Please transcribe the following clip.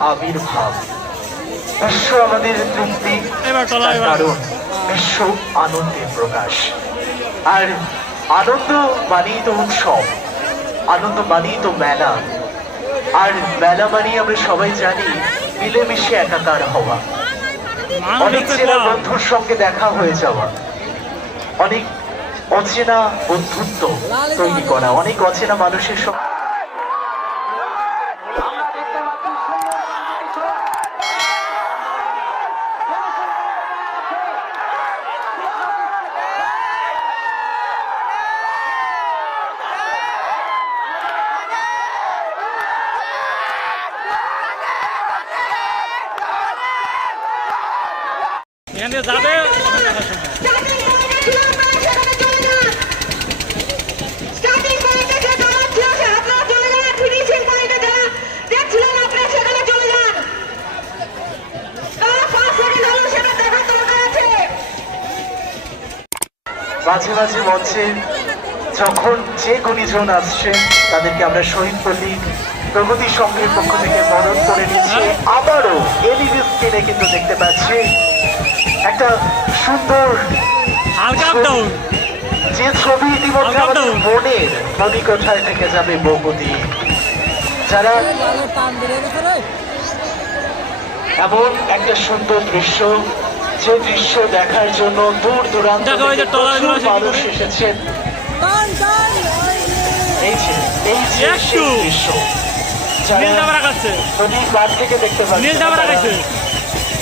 আবির্ভাব। বিশ্ব আমাদের তৃপ্তি। কারণ বিশ্ব আনন্দের প্রকাশ। আর আনন্দ মানেই তো উৎসব আনন্দ মানেই তো মেলা। আর মেলা মানেই আমরা সবাই জানি মিলেমিশে একাকার হওয়া। অনেক চেনা বন্ধুর সঙ্গে দেখা হয়ে যাওয়া। অনেক অচেনা বন্ধুত্ব তৈরি করা। অনেক অচেনা মানুষের সঙ্গে দরকার আছে মাঝে মাঝে মঞ্চে যখন যে গুণীজন আসছে তাদেরকে আমরা শহীদ প্রতীক প্রগতি সংঘের পক্ষ থেকে বরণ করে নিচ্ছে। আবারও এলইডি স্ক্রিনে কিন্তু দেখতে পাচ্ছি একটা সুন্দর ডাউন যে ছবি ইতিমধ্যে আমাদের। মনের মণিকোঠায় থেকে যাবে বহুদি। যারা এমন একটা সুন্দর দৃশ্য যে দৃশ্য দেখার জন্য দূর দূরান্ত মানুষ এসেছেন। এই যে এই যে। দৃশ্য। যারা নীল নদীর পাড় থেকে দেখতে পাচ্ছেন